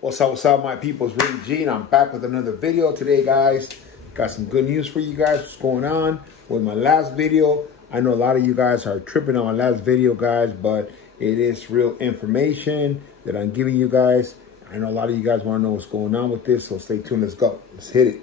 What's up, my people? It's Ray G, and I'm back with another video today, guys. Got some good news for you guys. What's going on with my last video? I know a lot of you guys are tripping on my last video, guys, but it is real information that I'm giving you guys. I know a lot of you guys want to know what's going on with this, so stay tuned. Let's go. Let's hit it.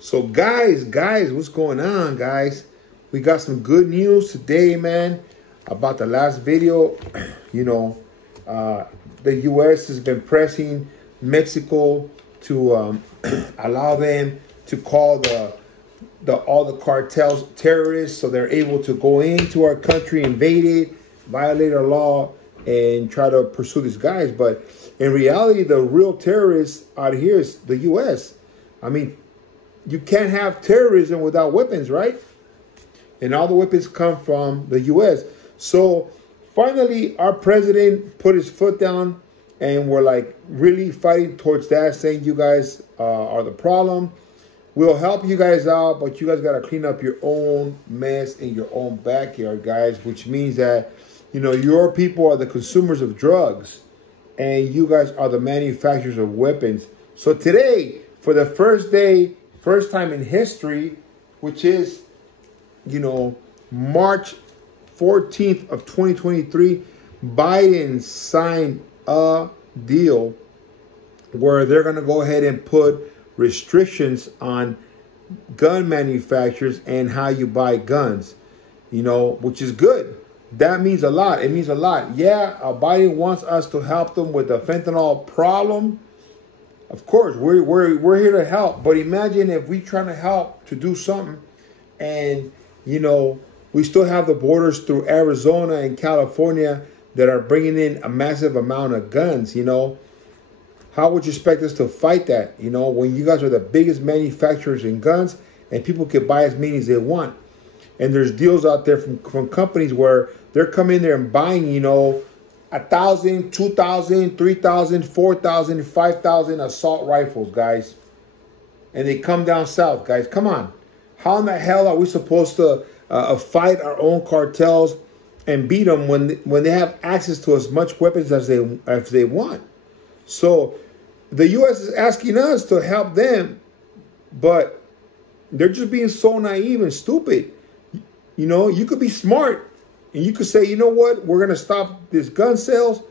So guys, what's going on, guys? We got some good news today, man, about the last video. You know, the U.S. has been pressing Mexico to allow them to call all the cartels terrorists, so they're able to go into our country, invade it, violate our law, and try to pursue these guys. But in reality, the real terrorists out here is the U.S. I mean, you can't have terrorism without weapons, right? And all the weapons come from the U.S. So finally, our president put his foot down, and we're like really fighting towards that, saying you guys are the problem. We'll help you guys out, but you guys got to clean up your own mess in your own backyard, guys, which means that, you know, your people are the consumers of drugs, and you guys are the manufacturers of weapons. So today, for the first time in history, which is, you know, March 14th of 2023, Biden signed a deal where they're going to go ahead and put restrictions on gun manufacturers and how you buy guns, you know, which is good. That means a lot. It means a lot. Yeah, Biden wants us to help them with the fentanyl problem. Of course, we're here to help. But imagine if we trying to help to do something, and, you know, we still have the borders through Arizona and California that are bringing in a massive amount of guns, you know. How would you expect us to fight that, you know, when you guys are the biggest manufacturers in guns and people can buy as many as they want? And there's deals out there from companies where they're coming in there and buying, you know, 1,000, 2,000, 3,000, 4,000, 5,000 assault rifles, guys. And they come down south, guys. Come on. How in the hell are we supposed to fight our own cartels and beat them when they have access to as much weapons as they want? So the U.S. is asking us to help them, but they're just being so naive and stupid. You know, you could be smart and you could say, you know what, we're going to stop this gun sales,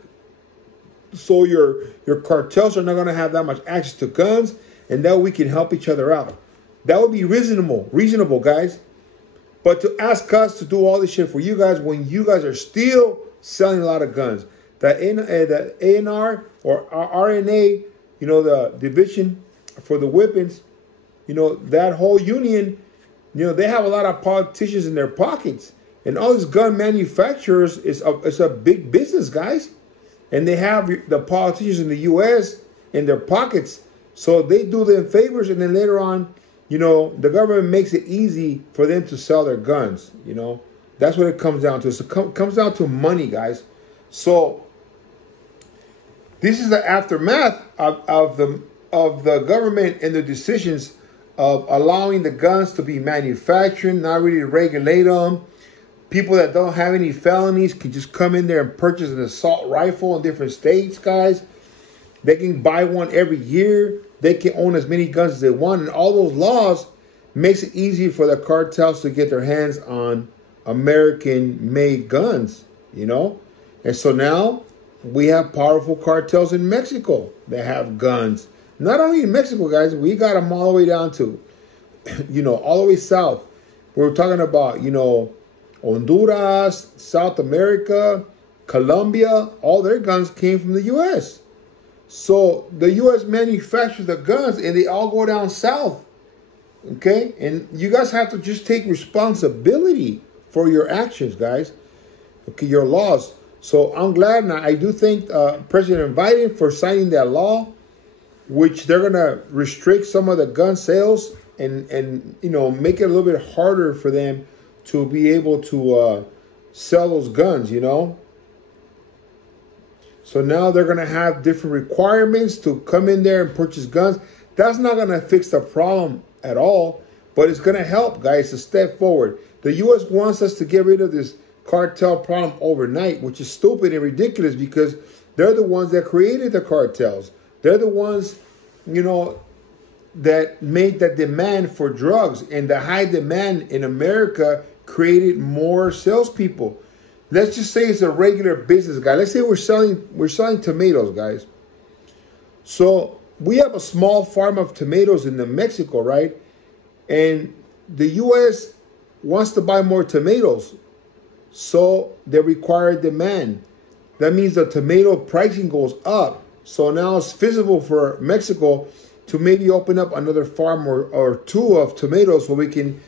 so your cartels are not going to have that much access to guns, and that we can help each other out. That would be reasonable, guys. But to ask us to do all this shit for you guys when you guys are still selling a lot of guns. The ANR or RNA, you know, the division for the weapons, you know, that whole union, you know, they have a lot of politicians in their pockets. And all these gun manufacturers it's a big business, guys. And they have the politicians in the U.S. in their pockets. So they do them favors, and then later on, you know, the government makes it easy for them to sell their guns, you know. That's what it comes down to. So it comes down to money, guys. So this is the aftermath of the government and the decisions of allowing the guns to be manufactured, not really regulate them. People that don't have any felonies can just come in there and purchase an assault rifle in different states, guys. They can buy one every year. They can own as many guns as they want. And all those laws makes it easy for the cartels to get their hands on American-made guns, you know. And so now we have powerful cartels in Mexico that have guns. Not only in Mexico, guys, we got them all the way down to, you know, all the way south. We're talking about, you know, Honduras, South America, Colombia. All their guns came from the U.S. So the U.S. manufactures the guns, and they all go down south. Okay? And you guys have to just take responsibility for your actions, guys. Okay, your laws. So I'm glad, and I do thank President Biden for signing that law, which they're going to restrict some of the gun sales and you know, make it a little bit harder for them to be able to sell those guns, you know. So now they're going to have different requirements to come in there and purchase guns. That's not going to fix the problem at all, but it's going to help, guys, a step forward. The U.S. wants us to get rid of this cartel problem overnight, which is stupid and ridiculous because they're the ones that created the cartels. They're the ones, that made the demand for drugs, and the high demand in America created more salespeople. Let's just say it's a regular business guy. Let's say we're selling tomatoes, guys. So we have a small farm of tomatoes in New Mexico, right? And the U.S. wants to buy more tomatoes. So they require demand. That means the tomato pricing goes up. So now it's feasible for Mexico to maybe open up another farm or two of tomatoes so we can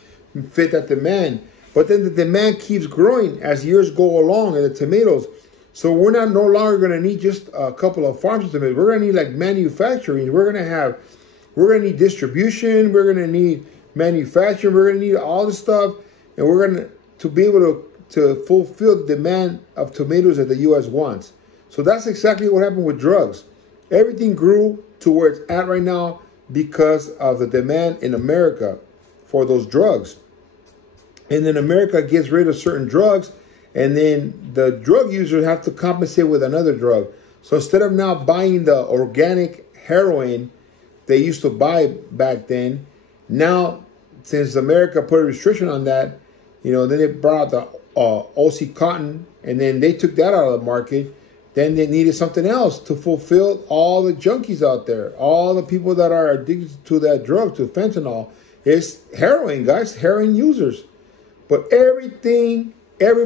fit that demand. But then the demand keeps growing as years go along in the tomatoes. So we're no longer going to need just a couple of farms of tomatoes. We're going to need like manufacturing. We're going to need distribution. We're going to need manufacturing. We're going to need all this stuff. And we're going to be able to fulfill the demand of tomatoes that the U.S. wants. So that's exactly what happened with drugs. Everything grew to where it's at right now because of the demand in America for those drugs. And then America gets rid of certain drugs, and then the drug users have to compensate with another drug. So instead of now buying the organic heroin they used to buy back then, now since America put a restriction on that, then they brought out the OC Cotton, and then they took that out of the market. Then they needed something else to fulfill all the junkies out there, all the people that are addicted to that drug, to fentanyl. It's heroin, guys, heroin users. But every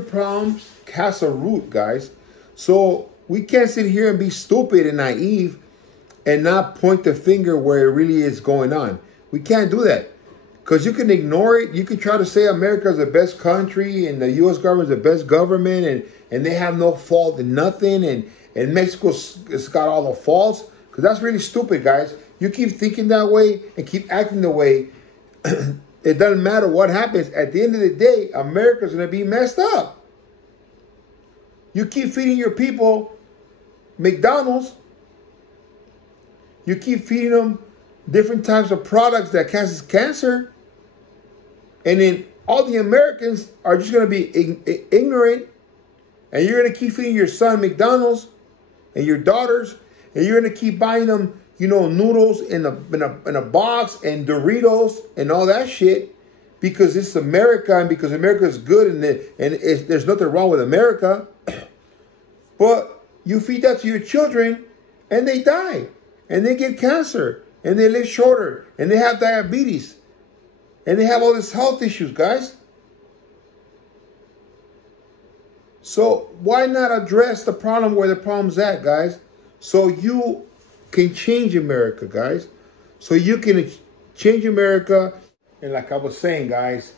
problem has a root, guys. So we can't sit here and be stupid and naive and not point the finger where it really is going on. We can't do that. Because you can ignore it. You can try to say America is the best country and the U.S. government is the best government and they have no fault in nothing and Mexico's got all the faults. Because that's really stupid, guys. You keep thinking that way and keep acting the way. It doesn't matter what happens. At the end of the day, America's going to be messed up. You keep feeding your people McDonald's. You keep feeding them different types of products that causes cancer. And then all the Americans are just going to be ignorant. And you're going to keep feeding your son McDonald's and your daughters. And you're going to keep buying them, noodles in a box and Doritos and all that shit because it's America and because America is good and there's nothing wrong with America. But you feed that to your children and they die and they get cancer and they live shorter and they have diabetes and they have all these health issues, guys. So why not address the problem where the problem's at, guys? So you can change America, guys. So you can change America. And like I was saying, guys,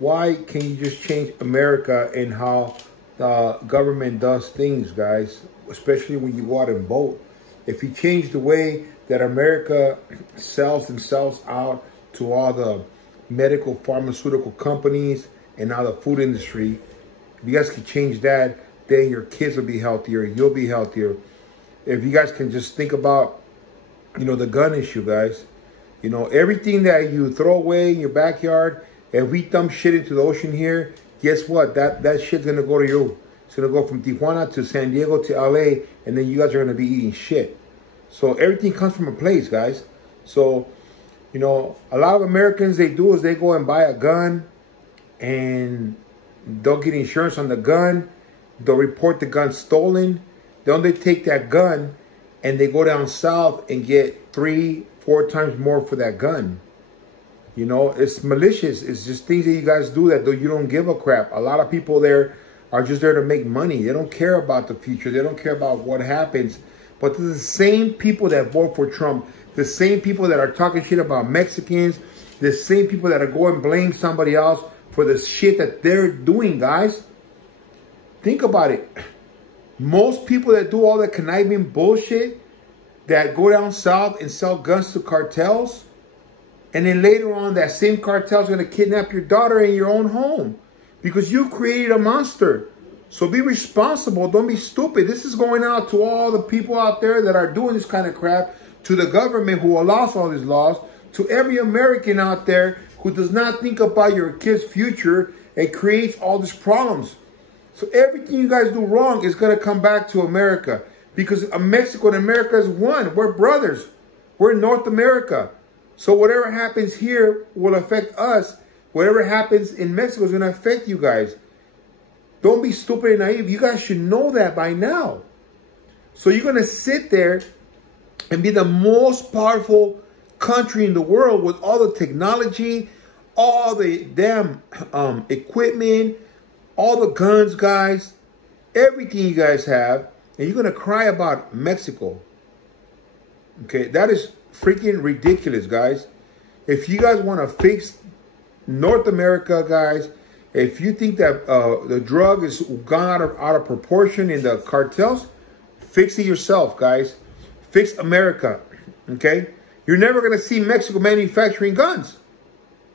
why can you just change America and how the government does things, guys? Especially when you go out and vote. If you change the way that America sells themselves out to all the medical pharmaceutical companies and now the food industry, if you guys can change that, then your kids will be healthier, you'll be healthier. If you guys can just think about, the gun issue, guys. Everything that you throw away in your backyard, if we dump shit into the ocean here, guess what? That shit's going to go to you. It's going to go from Tijuana to San Diego to LA, and then you guys are going to be eating shit. So everything comes from a place, guys. So, a lot of Americans, they do is they go and buy a gun, and they'll get insurance on the gun. They'll report the gun stolen. Then they take that gun and they go down south and get 3-4 times more for that gun. It's malicious. It's just things that you guys do that you don't give a crap. A lot of people there are just there to make money. They don't care about the future. They don't care about what happens. But the same people that vote for Trump, the same people that are talking shit about Mexicans, the same people that are going and blame somebody else for the shit that they're doing, guys. Think about it. Most people that do all the conniving bullshit that go down south and sell guns to cartels, and then later on that same cartel is going to kidnap your daughter in your own home because you created a monster. So be responsible. Don't be stupid. This is going out to all the people out there that are doing this kind of crap, to the government who allows all these laws, to every American out there who does not think about your kid's future and creates all these problems. So everything you guys do wrong is going to come back to America, because Mexico and America is one. We're brothers. We're North America. So whatever happens here will affect us. Whatever happens in Mexico is going to affect you guys. Don't be stupid and naive. You guys should know that by now. So you're going to sit there and be the most powerful country in the world with all the technology, all the damn equipment, all the guns, guys, everything you guys have, and you're going to cry about Mexico. Okay, that is freaking ridiculous, guys. If you guys want to fix North America, guys, if you think that the drug is gone out of proportion in the cartels, fix it yourself, guys. Fix America, okay? You're never going to see Mexico manufacturing guns.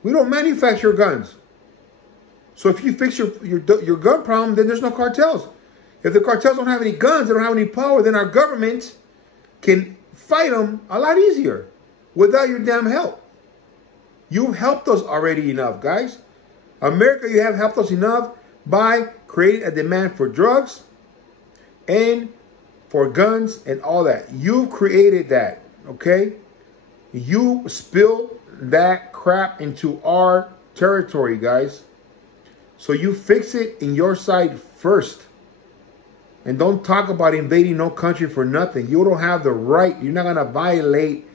We don't manufacture guns. So if you fix your gun problem, then there's no cartels. If the cartels don't have any guns, they don't have any power, then our government can fight them a lot easier without your damn help. You've helped us already enough, guys. America, you have helped us enough by creating a demand for drugs and for guns and all that. You created that, okay? You spilled that crap into our territory, guys. So you fix it in your side first. And don't talk about invading no country for nothing. You don't have the right. You're not going to violate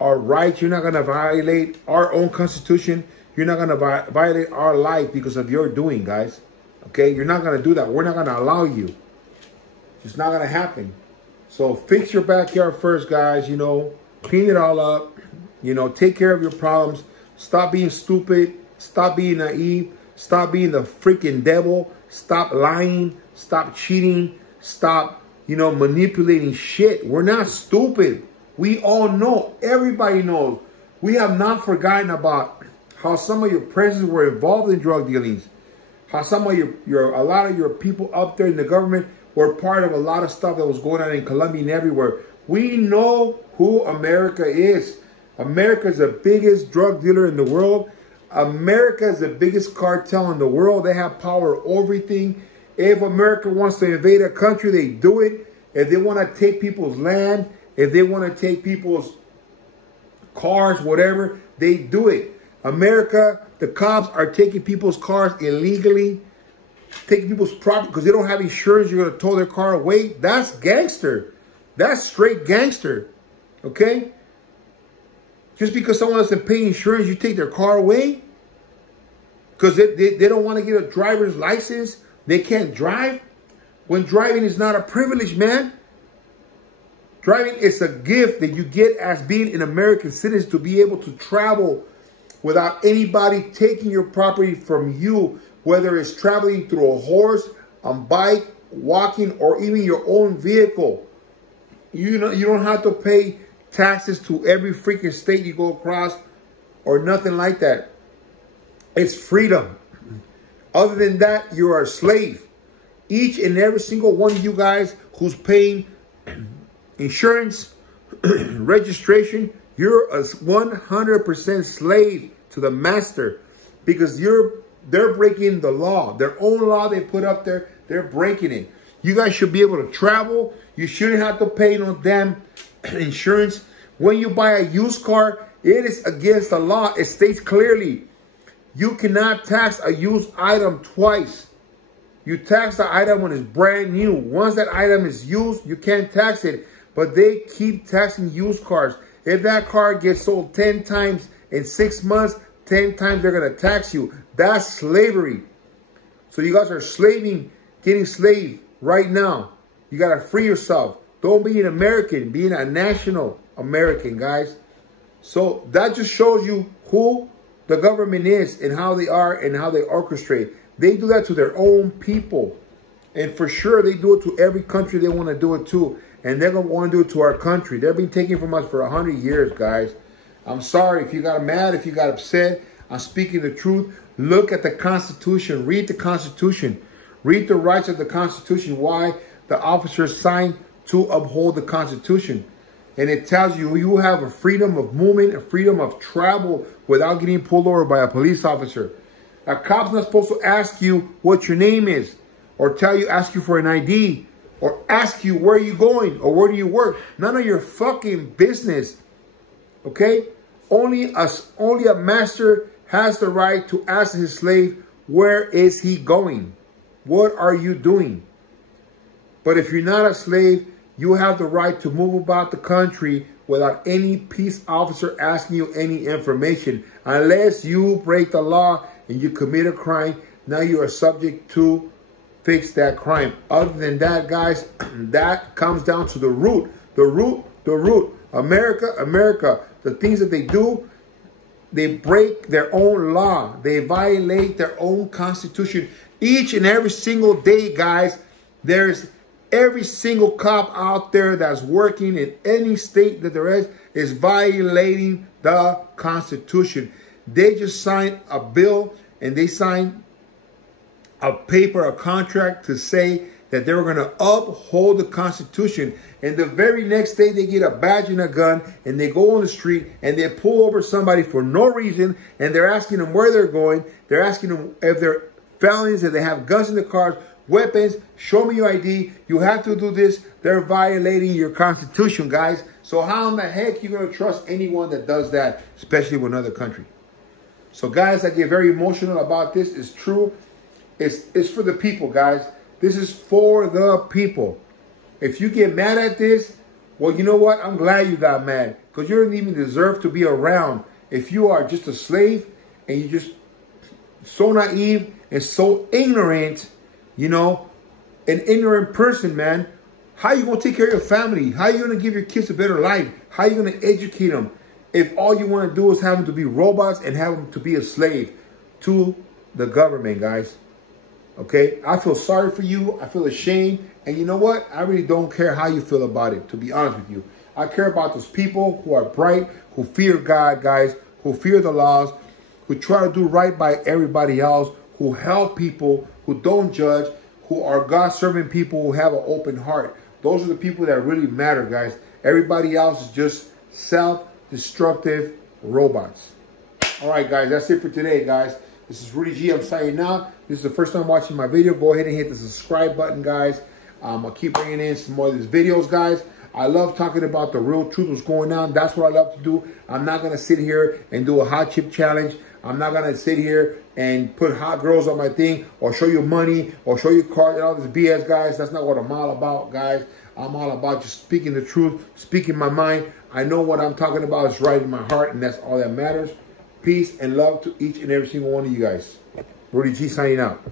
our rights. You're not going to violate our own constitution. You're not going to violate our life because of your doing, guys. Okay? You're not going to do that. We're not going to allow you. It's not going to happen. So fix your backyard first, guys. You know, clean it all up. You know, take care of your problems. Stop being stupid. Stop being naive. Stop being the freaking devil. Stop lying. Stop cheating. Stop, you know, manipulating shit. We're not stupid. We all know. Everybody knows. We have not forgotten about how some of your presidents were involved in drug dealings. How some of a lot of your people up there in the government were part of a lot of stuff that was going on in Colombia and everywhere. We know who America is. America is the biggest drug dealer in the world. America is the biggest cartel in the world. They have power over everything. If America wants to invade a country, they do it. If they want to take people's land, if they want to take people's cars, whatever, they do it. America, the cops are taking people's cars illegally, taking people's property because they don't have insurance. You're going to tow their car away. That's gangster. That's straight gangster. Okay? Just because someone doesn't pay insurance, you take their car away? Because they don't want to get a driver's license? They can't drive? When driving is not a privilege, man. Driving is a gift that you get as being an American citizen, to be able to travel without anybody taking your property from you, whether it's traveling through a horse, a bike, walking, or even your own vehicle. You know, you don't have to pay taxes to every freaking state you go across or nothing like that. It's freedom. Other than that, you are a slave. Each and every single one of you guys who's paying insurance, registration, you're a 100% slave to the master, because they're breaking the law. Their own law they put up there, they're breaking it. You guys should be able to travel. You shouldn't have to pay no damn insurance. When you buy a used car, it is against the law. It states clearly, you cannot tax a used item twice. You tax the item when it's brand new. Once that item is used, you can't tax it. But they keep taxing used cars. If that car gets sold 10 times in 6 months, 10 times they're going to tax you. That's slavery. So you guys are getting slaved right now. You got to free yourself. Don't be an American. Be a national American, guys. So that just shows you who the government is and how they are and how they orchestrate. They do that to their own people. And for sure, they do it to every country they want to do it to. And they're going to want to do it to our country. They've been taking from us for 100 years, guys. I'm sorry if you got mad, if you got upset. I'm speaking the truth. Look at the Constitution. Read the Constitution. Read the rights of the Constitution, why the officers signed to uphold the Constitution. And it tells you you have a freedom of movement, a freedom of travel without getting pulled over by a police officer. A cop's not supposed to ask you what your name is, or ask you for an ID, or ask you where are you going, or where do you work. None of your fucking business. Okay? Only a master has the right to ask his slave, where is he going? What are you doing? But if you're not a slave, you have the right to move about the country without any peace officer asking you any information. Unless you break the law and you commit a crime, now you are subject to fix that crime. Other than that, guys, that comes down to the root. The root. America, the things that they do, they break their own law. They violate their own Constitution. Each and every single day, guys, there's every single cop out there that's working in any state that there is violating the Constitution. They just signed a bill and they signed a paper, a contract to say that they were going to uphold the Constitution. And the very next day they get a badge and a gun and they go on the street and they pull over somebody for no reason, and they're asking them where they're going. They're asking them if they're felons, if they have guns in the cars, weapons, show me your ID, you have to do this. They're violating your Constitution, guys. So how in the heck you going to trust anyone that does that, especially with another country? So guys, I get very emotional about this. It's true. It's for the people, guys. This is for the people. If you get mad at this, well, you know what? I'm glad you got mad, because you don't even deserve to be around. If you are just a slave and you're just so naive and so ignorant, you know, an ignorant person, man, how you going to take care of your family? How you going to give your kids a better life? How you going to educate them if all you want to do is have them to be robots and have them to be a slave to the government, guys? Okay, I feel sorry for you. I feel ashamed. And you know what? I really don't care how you feel about it, to be honest with you. I care about those people who are bright, who fear God, guys, who fear the laws, who try to do right by everybody else, who help people, who don't judge, who are God-serving people, who have an open heart. Those are the people that really matter, guys. Everybody else is just self-destructive robots. All right, guys, that's it for today, guys. This is Rudy G. I'm signing out. This is the first time watching my video. Go ahead and hit the subscribe button, guys. I'll keep bringing in some more of these videos, guys. I love talking about the real truth, what's going on. That's what I love to do. I'm not going to sit here and do a hot chip challenge. I'm not going to sit here and put hot girls on my thing or show you money or show you cars and all this BS, guys. That's not what I'm all about, guys. I'm all about just speaking the truth, speaking my mind. I know what I'm talking about is right in my heart, and that's all that matters. Peace and love to each and every single one of you guys. Rudy G signing out.